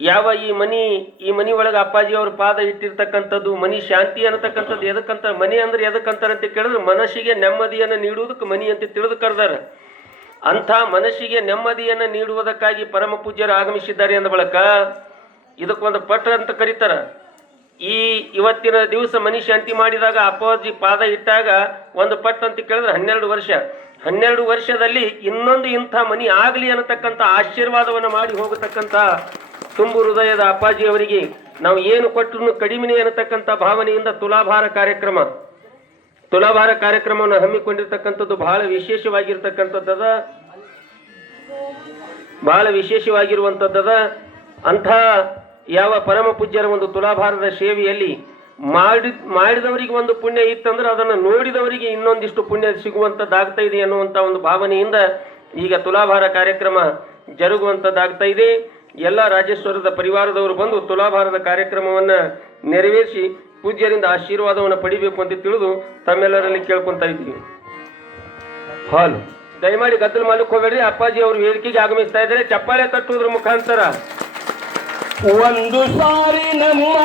ಯಾವ ಈ ಮನಿ ಈ ಮನಿ ಒಳಗೆ ಅಪ್ಪಾಜಿ ಅವ್ರ ಪಾದ ಇಟ್ಟಿರ್ತಕ್ಕಂಥದ್ದು, ಮನಿ ಶಾಂತಿ ಅನ್ನತಕ್ಕಂಥದ್ದು ಎದಕ್ಕಂತ, ಮನಿ ಅಂದ್ರೆ ಎದಕ್ಕಂತಾರಂತ ಕೇಳಿದ್ರೆ ಮನಸ್ಸಿಗೆ ನೆಮ್ಮದಿಯನ್ನು ನೀಡುವುದಕ್ಕೆ ಮನಿ ಅಂತ ತಿಳಿದು ಕರೆದಾರ. ಅಂಥ ಮನಸ್ಸಿಗೆ ನೆಮ್ಮದಿಯನ್ನು ನೀಡುವುದಕ್ಕಾಗಿ ಪರಮ ಪೂಜ್ಯರು ಆಗಮಿಸಿದ್ದಾರೆ ಅಂದ ಬಳಕ ಇದಕ್ಕೊಂದು ಪಟ್ಟ ಅಂತ ಕರೀತಾರ. ಈ ಇವತ್ತಿನ ದಿವಸ ಮನಿ ಶಾಂತಿ ಮಾಡಿದಾಗ ಅಪ್ಪಾಜಿ ಪಾದ ಇಟ್ಟಾಗ ಒಂದು ಪಟ್ ಅಂತ ಕೇಳಿದ್ರೆ ಹನ್ನೆರಡು ವರ್ಷ. ಹನ್ನೆರಡು ವರ್ಷದಲ್ಲಿ ಇನ್ನೊಂದು ಇಂಥ ಮನಿ ಆಗಲಿ ಅನ್ನತಕ್ಕಂಥ ಆಶೀರ್ವಾದವನ್ನು ಮಾಡಿ ಹೋಗತಕ್ಕಂಥ ತುಂಬು ಹೃದಯದ ಅಪ್ಪಾಜಿ ಅವರಿಗೆ ನಾವು ಏನು ಕೊಟ್ಟರು ಕಡಿಮೆ ಅನ್ನತಕ್ಕಂಥ ಭಾವನೆಯಿಂದ ತುಲಾಭಾರ ಕಾರ್ಯಕ್ರಮ. ತುಲಾಭಾರ ಕಾರ್ಯಕ್ರಮವನ್ನು ಹಮ್ಮಿಕೊಂಡಿರ್ತಕ್ಕಂಥದ್ದು ಬಹಳ ವಿಶೇಷವಾಗಿರ್ತಕ್ಕಂಥದ್ದದ. ಬಹಳ ವಿಶೇಷವಾಗಿರುವಂಥದ್ದದ. ಅಂಥ ಯಾವ ಪರಮ ಪೂಜ್ಯರ ಒಂದು ತುಲಾಭಾರದ ಸೇವೆಯಲ್ಲಿ ಮಾಡಿ ಮಾಡಿದವರಿಗೆ ಒಂದು ಪುಣ್ಯ ಇತ್ತಂದ್ರೆ ಅದನ್ನು ನೋಡಿದವರಿಗೆ ಇನ್ನೊಂದಿಷ್ಟು ಪುಣ್ಯ ಸಿಗುವಂಥದ್ದಾಗ್ತಾ ಇದೆ ಅನ್ನುವಂಥ ಒಂದು ಭಾವನೆಯಿಂದ ಈಗ ತುಲಾಭಾರ ಕಾರ್ಯಕ್ರಮ ಜರುಗುವಂಥದ್ದಾಗ್ತಾ ಇದೆ. ಎಲ್ಲ ರಾಜೇಶ್ವರದ ಪರಿವಾರದವರು ಬಂದು ತುಲಾಭಾರದ ಕಾರ್ಯಕ್ರಮವನ್ನು ನೆರವೇರಿಸಿ ಪೂಜ್ಯರಿಂದ ಆಶೀರ್ವಾದವನ್ನು ಪಡಿಬೇಕು ಅಂತ ತಿಳಿದು ತಮ್ಮೆಲ್ಲರಲ್ಲಿ ಕೇಳ್ಕೊಂತ ಇದ್ದೀವಿ. ಹಾಲು. ದಯಮಾಡಿ ಗದ್ದಲ ಮಾಡಲಿಕ್ಕೆ ಹೋಗಬೇಡ್ರಿ. ಅಪ್ಪಾಜಿ ಅವರು ವೇದಿಕೆಗೆ ಆಗಮಿಸ್ತಾ ಇದ್ದಾರೆ. ಚಪ್ಪಾಳೆ ತಟ್ಟುವುದ್ರ ಮುಖಾಂತರ. ಒಂದು ಸಾರಿ ನಮ್ಮ